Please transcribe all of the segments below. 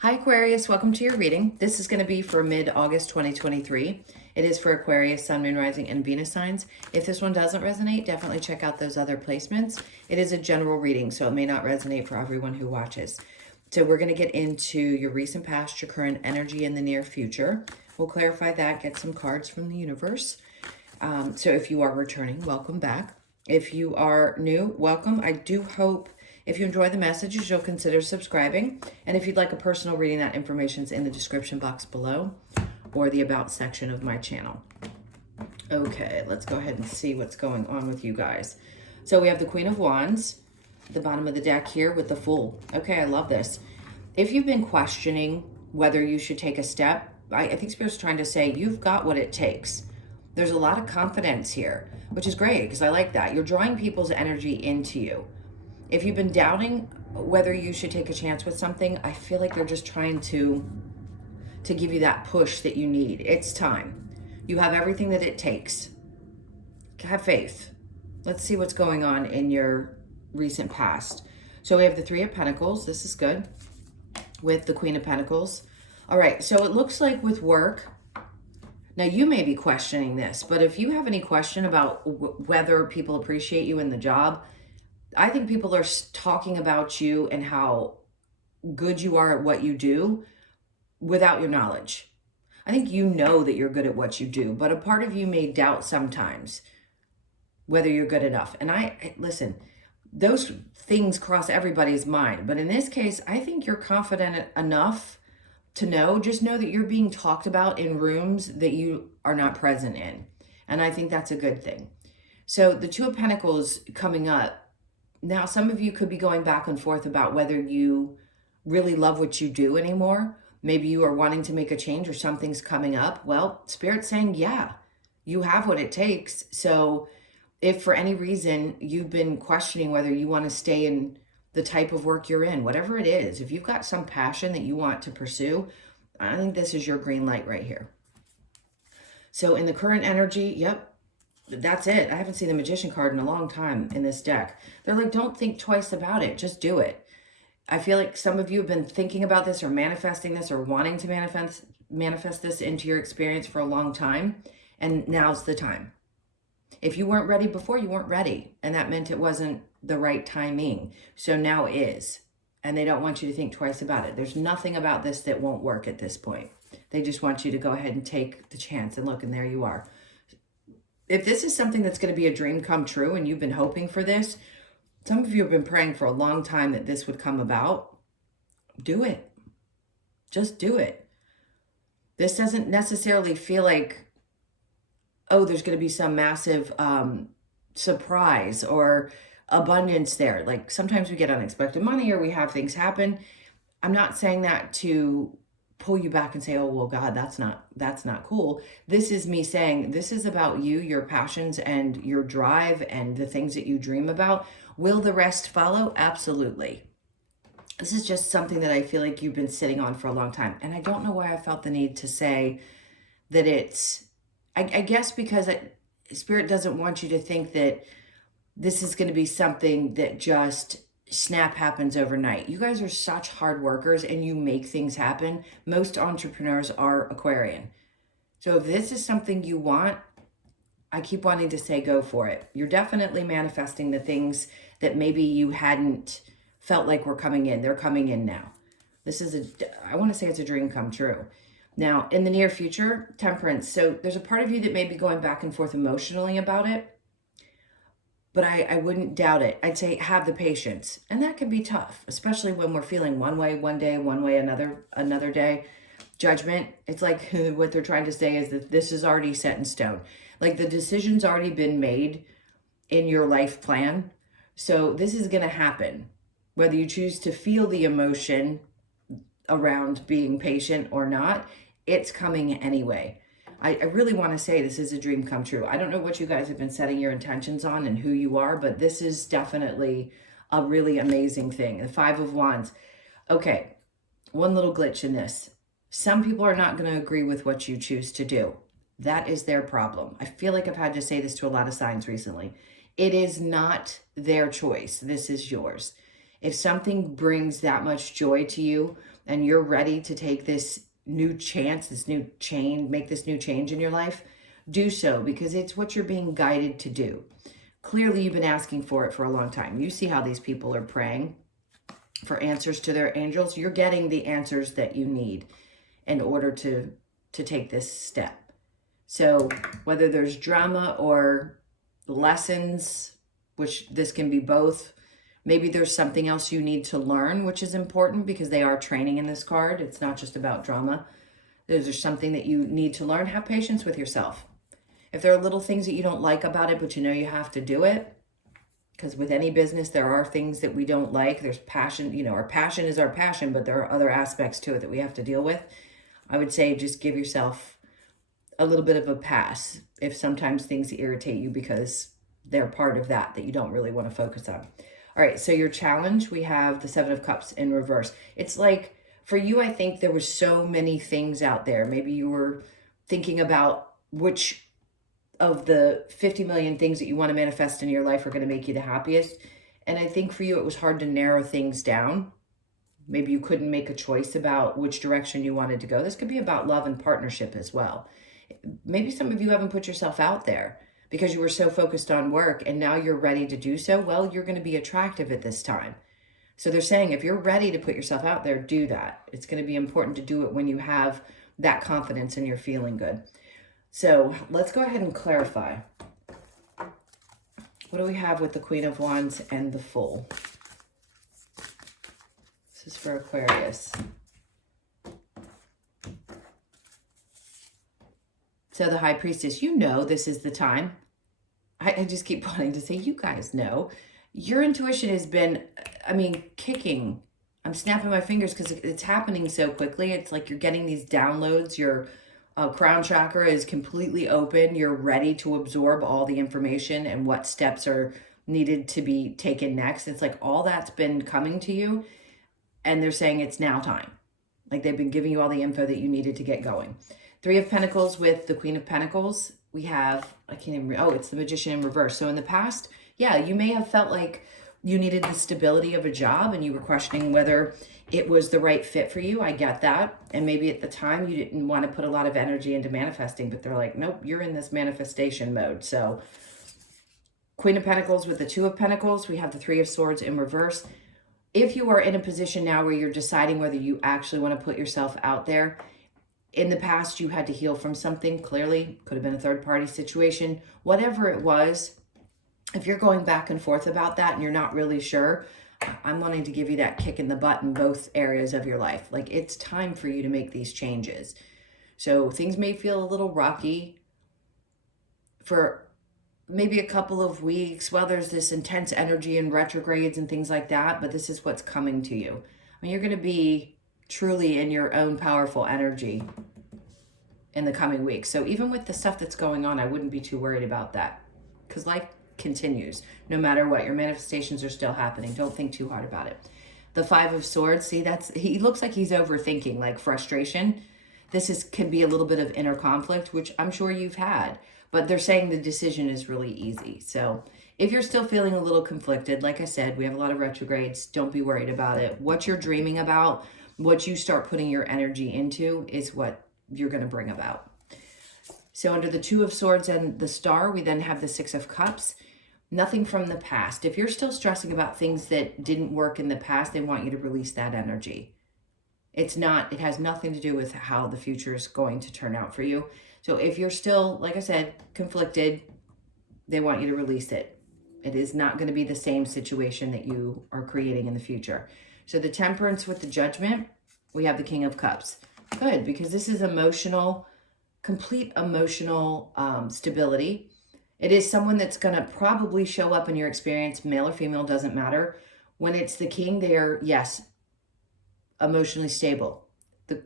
Hi Aquarius, welcome to your reading. This is going to be for mid-August 2023. It is for Aquarius, Sun, Moon, Rising, and Venus signs. If this one doesn't resonate, definitely check out those other placements. It is a general reading, so it may not resonate for everyone who watches. So we're going to get into your recent past, your current energy, and the near future. We'll clarify that, get some cards from the universe. So if you are returning, welcome back. If you are new, welcome. I do hope if you enjoy the messages, you'll consider subscribing. And if you'd like a personal reading, that information's in the description box below or the about section of my channel. Okay, let's go ahead and see what's going on with you guys. So we have the Queen of Wands, at the bottom of the deck here with the Fool. Okay, I love this. If you've been questioning whether you should take a step, I think Spirit's trying to say you've got what it takes. There's a lot of confidence here, which is great because I like that. You're drawing people's energy into you. If you've been doubting whether you should take a chance with something, I feel like they're just trying to give you that push that you need. It's time. You have everything that it takes. Have faith. Let's see what's going on in your recent past. So we have the Three of Pentacles. This is good. With the Queen of Pentacles. All right, so it looks like with work, now you may be questioning this, but if you have any question about whether people appreciate you in the job, I think people are talking about you and how good you are at what you do without your knowledge. I think you know that you're good at what you do, but a part of you may doubt sometimes whether you're good enough. And listen, those things cross everybody's mind. But in this case, I think you're confident enough to know, just know that you're being talked about in rooms that you are not present in. And I think that's a good thing. So the Two of Pentacles coming up. Now, some of you could be going back and forth about whether you really love what you do anymore. Maybe you are wanting to make a change or something's coming up. Well, Spirit's saying, yeah, you have what it takes. So if for any reason you've been questioning whether you want to stay in the type of work you're in, whatever it is, if you've got some passion that you want to pursue, I think this is your green light right here. So in the current energy, yep, that's it. I haven't seen the Magician card in a long time in this deck. They're like, don't think twice about it. Just do it. I feel like some of you have been thinking about this or manifesting this or wanting to manifest this into your experience for a long time. And now's the time. If you weren't ready before, you weren't ready. And that meant it wasn't the right timing. So now is. And they don't want you to think twice about it. There's nothing about this that won't work at this point. They just want you to go ahead and take the chance and look, and there you are. If this is something that's going to be a dream come true and you've been hoping for this, some of you have been praying for a long time that this would come about, do it. Just do it. This doesn't necessarily feel like, oh, there's going to be some massive surprise or abundance there. Like sometimes we get unexpected money or we have things happen. I'm not saying that to pull you back and say, oh, well, God, that's not cool. This is me saying this is about you, your passions and your drive and the things that you dream about. Will the rest follow? Absolutely. This is just something that I feel like you've been sitting on for a long time. And I don't know why I felt the need to say that it's, I guess because Spirit doesn't want you to think that this is going to be something that just snap happens overnight. You guys are such hard workers and you make things happen. Most entrepreneurs are Aquarian. So if this is something you want, I keep wanting to say go for it. You're definitely manifesting the things that maybe you hadn't felt like were coming in. They're coming in now. This is I want to say it's a dream come true. Now, in the near future, Temperance. So there's a part of you that may be going back and forth emotionally about it. But I wouldn't doubt it. I'd say have the patience. And that can be tough, especially when we're feeling one way one day, one way another day. Judgment, it's like what they're trying to say is that this is already set in stone. Like the decision's already been made in your life plan. So this is going to happen. Whether you choose to feel the emotion around being patient or not, it's coming anyway. I really want to say this is a dream come true. I don't know what you guys have been setting your intentions on and who you are, but this is definitely a really amazing thing. The Five of Wands. Okay, one little glitch in this. Some people are not going to agree with what you choose to do. That is their problem. I feel like I've had to say this to a lot of signs recently. It is not their choice. This is yours. If something brings that much joy to you and you're ready to take this new chance, this new change, make this new change in your life, do so, because it's what you're being guided to do. Clearly, you've been asking for it for a long time. You see how these people are praying for answers to their angels. You're getting the answers that you need in order to take this step. So whether there's drama or lessons, which this can be both, maybe there's something else you need to learn, which is important because they are training in this card. It's not just about drama. There's something that you need to learn. Have patience with yourself. If there are little things that you don't like about it, but you know you have to do it, because with any business, there are things that we don't like. There's passion, you know, our passion is our passion, but there are other aspects to it that we have to deal with. I would say just give yourself a little bit of a pass if sometimes things irritate you because they're part of that you don't really want to focus on. All right, so your challenge, we have the Seven of Cups in reverse. It's like, for you, I think there was so many things out there. Maybe you were thinking about which of the 50 million things that you want to manifest in your life are going to make you the happiest. And I think for you, it was hard to narrow things down. Maybe you couldn't make a choice about which direction you wanted to go. This could be about love and partnership as well. Maybe some of you haven't put yourself out there because you were so focused on work, and now you're ready to do so. Well, you're going to be attractive at this time. So they're saying if you're ready to put yourself out there, do that. It's going to be important to do it when you have that confidence and you're feeling good. So let's go ahead and clarify. What do we have with the Queen of Wands and the Fool? This is for Aquarius. So the High Priestess, you know this is the time. I just keep wanting to say, you guys know. Your intuition has been, kicking. I'm snapping my fingers because it's happening so quickly. It's like you're getting these downloads. Your crown chakra is completely open. You're ready to absorb all the information and what steps are needed to be taken next. It's like all that's been coming to you, and they're saying it's now time. Like they've been giving you all the info that you needed to get going. Three of Pentacles with the Queen of Pentacles. We have, it's the Magician in reverse. So in the past, yeah, you may have felt like you needed the stability of a job and you were questioning whether it was the right fit for you. I get that. And maybe at the time you didn't want to put a lot of energy into manifesting, but they're like, nope, you're in this manifestation mode. So Queen of Pentacles with the Two of Pentacles. We have the Three of Swords in reverse. If you are in a position now where you're deciding whether you actually want to put yourself out there, in the past you had to heal from something, clearly, could have been a third-party situation, whatever it was. If you're going back and forth about that and you're not really sure, I'm wanting to give you that kick in the butt in both areas of your life. Like, it's time for you to make these changes. So things may feel a little rocky for maybe a couple of weeks while there's this intense energy and retrogrades and things like that, but this is what's coming to you. You're going to be truly in your own powerful energy in the coming weeks. So even with the stuff that's going on, I wouldn't be too worried about that because life continues no matter what. Your manifestations are still happening. Don't think too hard about it. The Five of Swords, see, he looks like he's overthinking, like frustration. Can be a little bit of inner conflict, which I'm sure you've had, but they're saying the decision is really easy. So if you're still feeling a little conflicted, like I said, we have a lot of retrogrades. Don't be worried about it. What you're dreaming about, what you start putting your energy into is what you're going to bring about. So under the Two of Swords and the Star, we then have the Six of Cups. Nothing from the past. If you're still stressing about things that didn't work in the past, they want you to release that energy. It has nothing to do with how the future is going to turn out for you. So if you're still, like I said, conflicted, they want you to release it. It is not going to be the same situation that you are creating in the future. So the Temperance with the Judgment, we have the King of Cups. Good, because this is complete emotional stability. It is someone that's going to probably show up in your experience, male or female, doesn't matter. When it's the king, they are, yes, emotionally stable.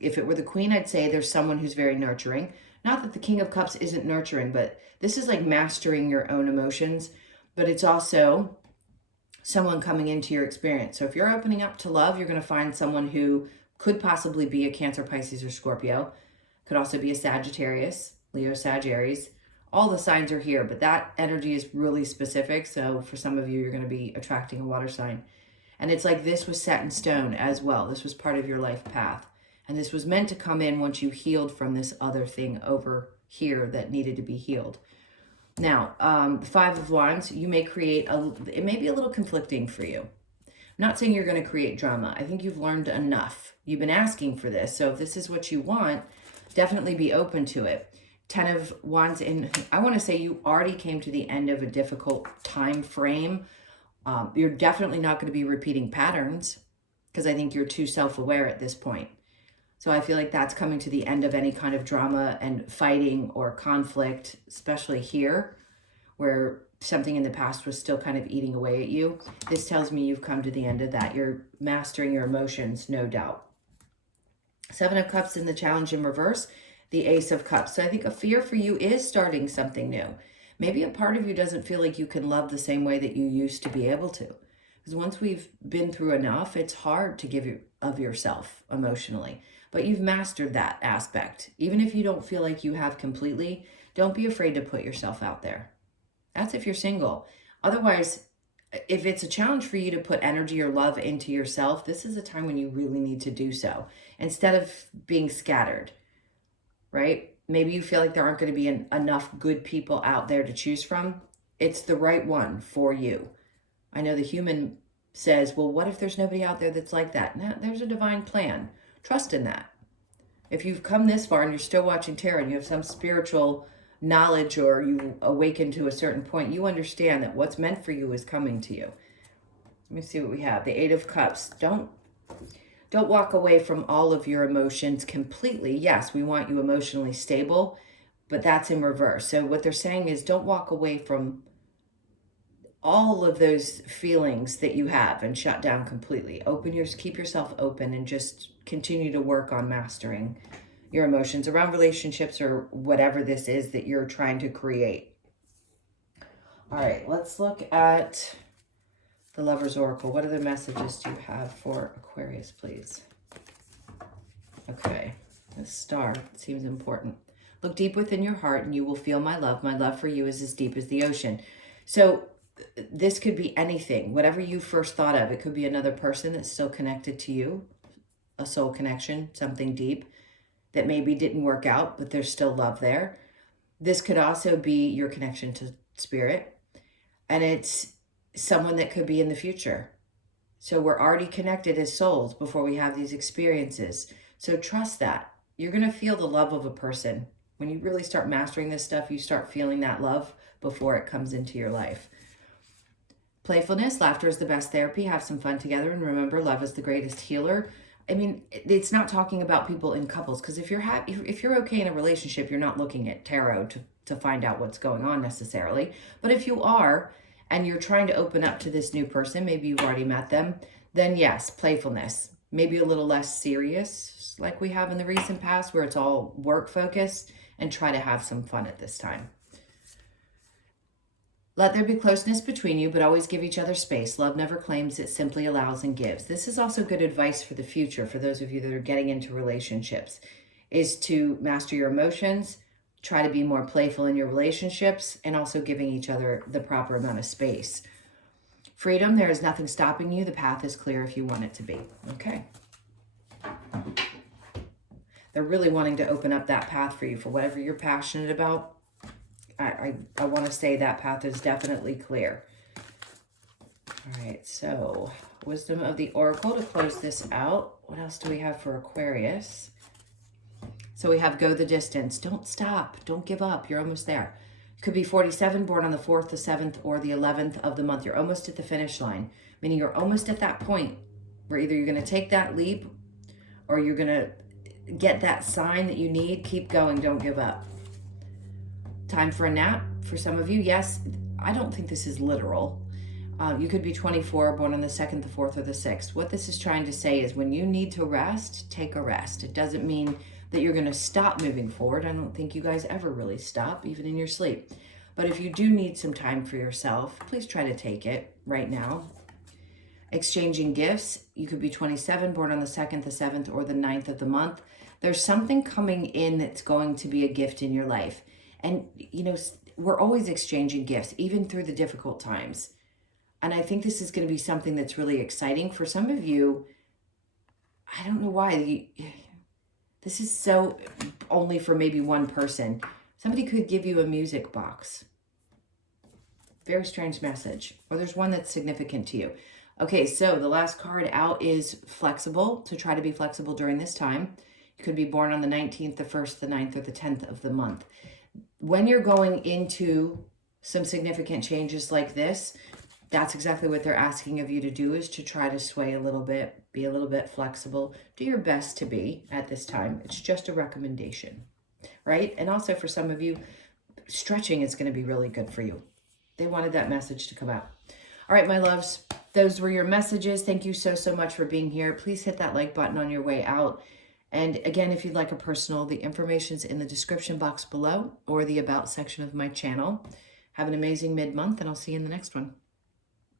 If it were the queen, I'd say there's someone who's very nurturing. Not that the King of Cups isn't nurturing, but this is like mastering your own emotions. But it's also someone coming into your experience. So if you're opening up to love, you're going to find someone who could possibly be a Cancer, Pisces, or Scorpio. Could also be a Sagittarius, Leo, Sag, Aries. All the signs are here, but that energy is really specific. So for some of you, you're going to be attracting a water sign. And it's like this was set in stone as well. This was part of your life path. And this was meant to come in once you healed from this other thing over here that needed to be healed. Now, the Five of Wands, you may create, it may be a little conflicting for you. I'm not saying you're going to create drama. I think you've learned enough. You've been asking for this. So if this is what you want, definitely be open to it. 10 of Wands, I want to say you already came to the end of a difficult time frame. You're definitely not going to be repeating patterns because I think you're too self-aware at this point. So I feel like that's coming to the end of any kind of drama and fighting or conflict, especially here, where something in the past was still kind of eating away at you. This tells me you've come to the end of that. You're mastering your emotions, no doubt. 7 of Cups in the challenge in reverse, the Ace of Cups. So I think a fear for you is starting something new. Maybe a part of you doesn't feel like you can love the same way that you used to be able to. Because once we've been through enough, it's hard to give of yourself emotionally. But you've mastered that aspect. Even if you don't feel like you have completely, don't be afraid to put yourself out there. That's if you're single. Otherwise, if it's a challenge for you to put energy or love into yourself, this is a time when you really need to do so. Instead of being scattered, right? Maybe you feel like there aren't going to be enough good people out there to choose from. It's the right one for you. I know the human says, well, what if there's nobody out there that's like that? No, there's a divine plan. Trust in that. If you've come this far and you're still watching tarot and you have some spiritual knowledge or you awaken to a certain point, you understand that what's meant for you is coming to you. Let me see what we have. The 8 of Cups. Don't walk away from all of your emotions completely. Yes, we want you emotionally stable, but that's in reverse. So what they're saying is don't walk away from all of those feelings that you have and shut down completely. Keep yourself open and just continue to work on mastering your emotions around relationships or whatever this is that you're trying to create. All right, let's look at the Lover's Oracle. What other messages do you have for Aquarius, please? Okay, the Star seems important. Look deep within your heart and you will feel my love. My love for you is as deep as the ocean. So this could be anything, whatever you first thought of. It could be another person that's still connected to you, a soul connection, something deep that maybe didn't work out, but there's still love there. This could also be your connection to spirit, and it's someone that could be in the future. So we're already connected as souls before we have these experiences. So trust that. You're going to feel the love of a person. When you really start mastering this stuff, you start feeling that love before it comes into your life. Playfulness, laughter is the best therapy. Have some fun together, and remember, love is the greatest healer. I mean, it's not talking about people in couples, because if you're okay in a relationship, you're not looking at tarot to find out what's going on necessarily. But if you are, and you're trying to open up to this new person, maybe you've already met them, then yes, playfulness. Maybe a little less serious, like we have in the recent past, where it's all work focused, and try to have some fun at this time. Let there be closeness between you, but always give each other space. Love never claims, it simply allows and gives. This is also good advice for the future, for those of you that are getting into relationships, is to master your emotions, try to be more playful in your relationships, and also giving each other the proper amount of space. Freedom, there is nothing stopping you. The path is clear if you want it to be. Okay. They're really wanting to open up that path for you for whatever you're passionate about. I want to say that path is definitely clear. All right, so Wisdom of the Oracle to close this out. What else do we have for Aquarius? So we have go the distance. Don't stop. Don't give up. You're almost there. It could be 47, born on the 4th, the 7th, or the 11th of the month. You're almost at the finish line, meaning you're almost at that point where either you're going to take that leap or you're going to get that sign that you need. Keep going. Don't give up. Time for a nap for some of you. Yes, I don't think this is literal. You could be 24, born on the 2nd, the 4th, or the 6th. What this is trying to say is when you need to rest, take a rest. It doesn't mean that you're going to stop moving forward. I don't think you guys ever really stop, even in your sleep. But if you do need some time for yourself, please try to take it right now. Exchanging gifts. You could be 27, born on the 2nd, the 7th, or the 9th of the month. There's something coming in that's going to be a gift in your life. And, you know, we're always exchanging gifts, even through the difficult times. And I think this is going to be something that's really exciting for some of you. I don't know why. This is so only for maybe one person. Somebody could give you a music box. Very strange message. Or there's one that's significant to you. Okay, so the last card out is flexible. To try to be flexible during this time. You could be born on the 19th, the 1st, the 9th, or the 10th of the month. When you're going into some significant changes like this, that's exactly what they're asking of you to do, is to try to sway a little bit, be a little bit flexible. Do your best to be at this time. It's just a recommendation, right? And also for some of you, stretching is going to be really good for you. They wanted that message to come out. All right, my loves, those were your messages. Thank you so, so much for being here. Please hit that like button on your way out. And again, if you'd like a personal, the information's in the description box below or the about section of my channel. Have an amazing mid-month, and I'll see you in the next one.